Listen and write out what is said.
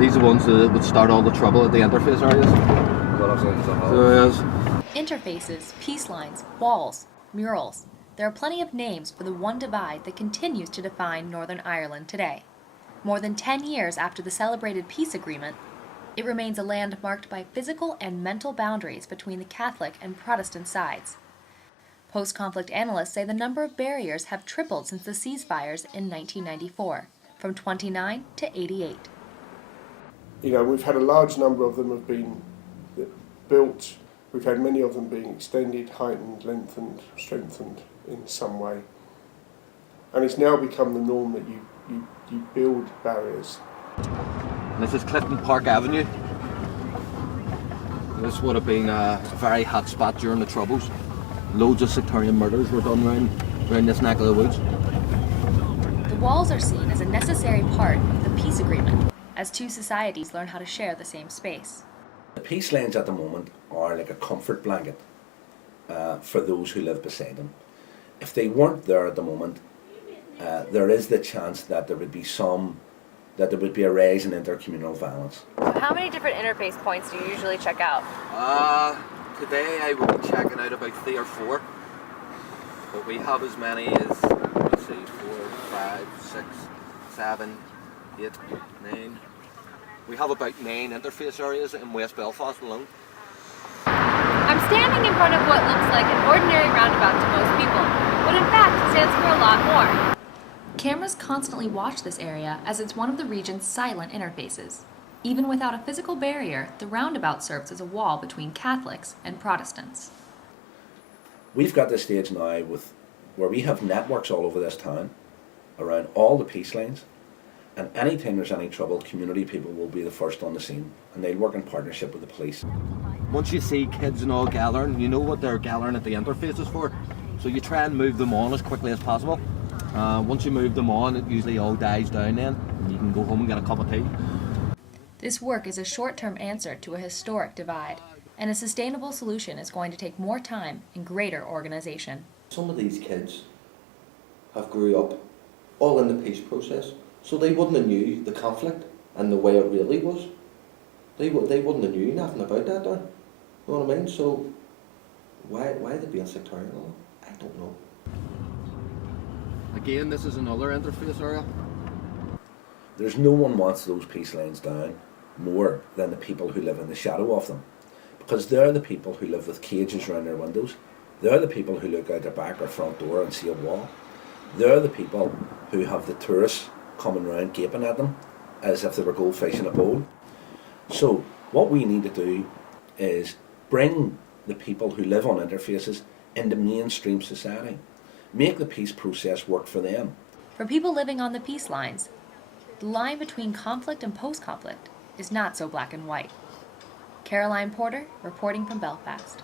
These are the ones that would start all the trouble at the interface areas. So, yes. Interfaces, peace lines, walls, murals. There are plenty of names for the one divide that continues to define Northern Ireland today. More than 10 years after the celebrated peace agreement, it remains a land marked by physical and mental boundaries between the Catholic and Protestant sides. Post-conflict analysts say the number of barriers have tripled since the ceasefires in 1994, from 29 to 88. We've had a large number of them have been built. We've had many of them being extended, heightened, lengthened, strengthened in some way. And it's now become the norm that you build barriers. This is Clifton Park Avenue. This would have been a very hot spot during the Troubles. Loads of sectarian murders were done around this neck of the woods. The walls are seen as a necessary part of the peace agreement, as two societies learn how to share the same space. The peace lines at the moment are like a comfort blanket for those who live beside them. If they weren't there at the moment, there is the chance that there would be a rise in intercommunal violence. How many different interface points do you usually check out? Today I will be checking out about 3 or 4. But we have as many as, let's see, 4, 5, 6, 7, 8, 9. We have about 9 interface areas in West Belfast alone. I'm standing in front of what looks like an ordinary roundabout to most people, but in fact it stands for a lot more. Cameras constantly watch this area as it's one of the region's silent interfaces. Even without a physical barrier, the roundabout serves as a wall between Catholics and Protestants. We've got this stage now where we have networks all over this town around all the peace lines, and anytime there's any trouble, community people will be the first on the scene, and they'll work in partnership with the police. Once you see kids and all gathering, you know what they're gathering at the interfaces for, so you try and move them on as quickly as possible. Once you move them on, it usually all dies down then, and you can go home and get a cup of tea. This work is a short-term answer to a historic divide, and a sustainable solution is going to take more time and greater organization. Some of these kids have grew up all in the peace process, so they wouldn't have knew the conflict and the way it really was. They wouldn't have knew nothing about that, you know what I mean? So why are they being sectarian? I don't know. Again, this is another interface area. There's no one wants those peace lines down more than the people who live in the shadow of them, because they're the people who live with cages around their windows. They're the people who look out their back or front door and see a wall. They're the people who have the tourists coming around gaping at them as if they were goldfish in a bowl. So what we need to do is bring the people who live on interfaces into mainstream society. Make the peace process work for them. For people living on the peace lines, the line between conflict and post-conflict is not so black and white. Caroline Porter, reporting from Belfast.